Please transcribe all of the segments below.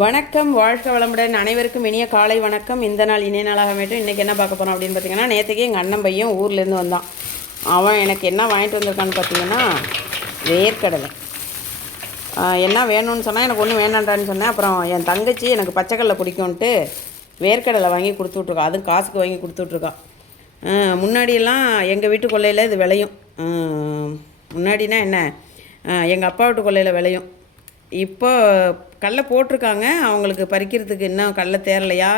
வணக்கம், வாழ்க வளமுடன். அனைவருக்கும் இனிய காலை வணக்கம். இந்த நாள் இனிய நாளாக அமையட்டும். இன்றைக்கி என்ன பார்க்க போகிறோம் அப்படின்னு பார்த்தீங்கன்னா, நேற்றுக்கே எங்கள் அண்ணன் பையன் ஊர்லேருந்து வந்தான். அவன் எனக்கு என்ன வாங்கிட்டு வந்திருக்கான்னு பார்த்தீங்கன்னா, வேர்க்கடலை. என்ன வேணும்னு சொன்னால் எனக்கு ஒன்றும் வேண்டான்டான்னு சொன்னேன். அப்புறம் என் தங்கச்சி எனக்கு பச்சைக்கடலை பிடிக்கும்ன்ட்டு வேர்க்கடலை வாங்கி கொடுத்து விட்ருக்கான். அதுவும் காசுக்கு வாங்கி கொடுத்து விட்ருக்கான். முன்னாடியெல்லாம் எங்கள் வீட்டு கொல்லையில் இது விளையும். முன்னாடினா என்ன, எங்கள் அப்பா வீட்டு கொல்லையில் விளையும். இப்போ கடலை போட்டிருக்காங்க. அவங்களுக்கு பறிக்கிறதுக்கு இன்னும் கடலை தேரலையா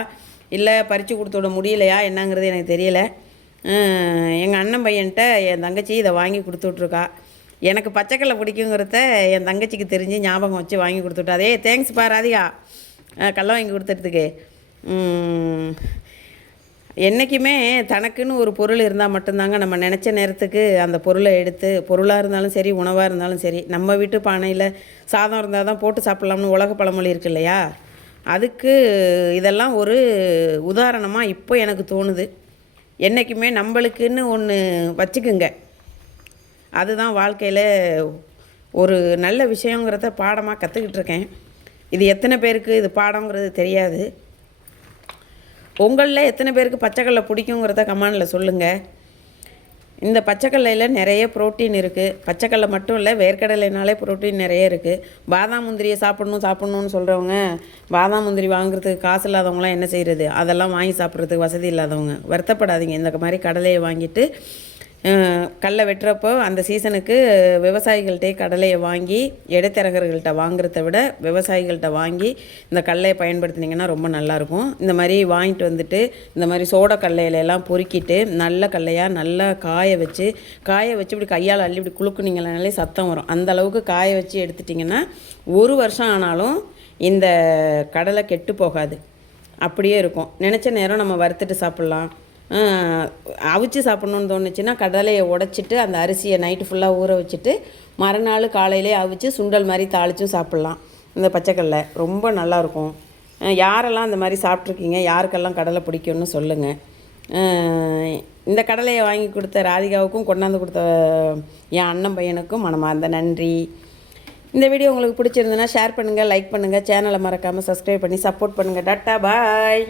இல்லை பறித்து கொடுத்து விட முடியலையா என்னங்கிறது எனக்கு தெரியலை. எங்கள் அண்ணன் பையன்கிட்ட என் தங்கச்சி இதை வாங்கி கொடுத்து விட்ருக்கா. எனக்கு பச்சைக்கடலை பிடிக்குங்கிறத என் தங்கச்சிக்கு தெரிஞ்சு ஞாபகம் வச்சு வாங்கி கொடுத்துட்டா. அதே தேங்க்ஸ் ராதிகா, கடலை வாங்கி கொடுத்துறதுக்கு. என்றைக்குமே தனக்குன்னு ஒரு பொருள் இருந்தால் மட்டும்தாங்க நம்ம நினச்ச நேரத்துக்கு அந்த பொருளை எடுத்து, பொருளாக இருந்தாலும் சரி உணவாக இருந்தாலும் சரி, நம்ம வீட்டு பானையில் சாதம் இருந்தால் தான் போட்டு சாப்பிட்லாம்னு உலக பழமொழி இருக்கு இல்லையா, அதுக்கு இதெல்லாம் ஒரு உதாரணமாக இப்போ எனக்கு தோணுது. என்றைக்குமே நம்மளுக்குன்னு ஒன்று வச்சுக்குங்க, அதுதான் வாழ்க்கையில் ஒரு நல்ல விஷயங்கிறத பாடமாக கற்றுக்கிட்டு இருக்கேன். இது எத்தனை பேருக்கு இது பாடங்கிறது தெரியாது. உங்களில் எத்தனை பேருக்கு பச்சைக்கடலை பிடிக்குங்கிறத கமெண்டில் சொல்லுங்கள். இந்த பச்சைக்கடலையில் நிறைய ப்ரோட்டீன் இருக்குது. பச்சைக்கடலை மட்டும் இல்லை, வேர்க்கடலைனாலே ப்ரோட்டீன் நிறைய இருக்குது. பாதாம் முந்திரியை சாப்பிட்ணுன்னு சொல்கிறவங்க, பாதாம் முந்திரி வாங்குறதுக்கு காசு இல்லாதவங்களாம் என்ன செய்கிறது, அதெல்லாம் வாங்கி சாப்பிட்றதுக்கு வசதி இல்லாதவங்க வருத்தப்படாதீங்க. இந்த மாதிரி கடலையை வாங்கிட்டு கடலை வெட்டுறப்போ அந்த சீசனுக்கு விவசாயிகள்கிட்டே கடலையை வாங்கி இடைத்தரகர்கள்ட்ட வாங்குறத விட விவசாயிகள்கிட்ட வாங்கி இந்த கடலையை பயன்படுத்தினீங்கன்னா ரொம்ப நல்லாயிருக்கும். இந்த மாதிரி வாங்கிட்டு வந்துட்டு இந்த மாதிரி சோடா கடலையிலெல்லாம் பொறுக்கிட்டு நல்ல கடலையாக நல்லா காய வச்சு இப்படி கையால் அள்ளி இப்படி குலுக்குனீங்கனாலே சத்தம் வரும். அந்த அளவுக்கு காய வச்சு எடுத்துட்டிங்கன்னா 1 வருஷம் ஆனாலும் இந்த கடலை கெட்டு போகாது, அப்படியே இருக்கும். நினச்ச நேரம் நம்ம வறுத்துட்டு சாப்பிட்லாம். அவிச்சு சாப்பிட்ணுன்னு தோணுச்சுன்னா கடலையை உடச்சிட்டு அந்த அரிசியை நைட்டு ஃபுல்லாக ஊற வச்சுட்டு மறுநாள் காலையிலே அவிச்சு சுண்டல் மாதிரி தாளித்தும் சாப்பிட்லாம். இந்த பச்சைக்கடலை ரொம்ப நல்லாயிருக்கும். யாரெல்லாம் இந்த மாதிரி சாப்பிட்ருக்கீங்க, யாருக்கெல்லாம் கடலை பிடிக்கும்னு சொல்லுங்கள். இந்த கடலையை வாங்கி கொடுத்த ராதிகாவுக்கும் கொண்டாந்து கொடுத்த என் அண்ணன் பையனுக்கும் மனமார்ந்த நன்றி. இந்த வீடியோ உங்களுக்கு பிடிச்சிருந்துன்னா ஷேர் பண்ணுங்கள், லைக் பண்ணுங்கள், சேனலை மறக்காமல் சப்ஸ்கிரைப் பண்ணி சப்போர்ட் பண்ணுங்கள். டாட்டா பாய்.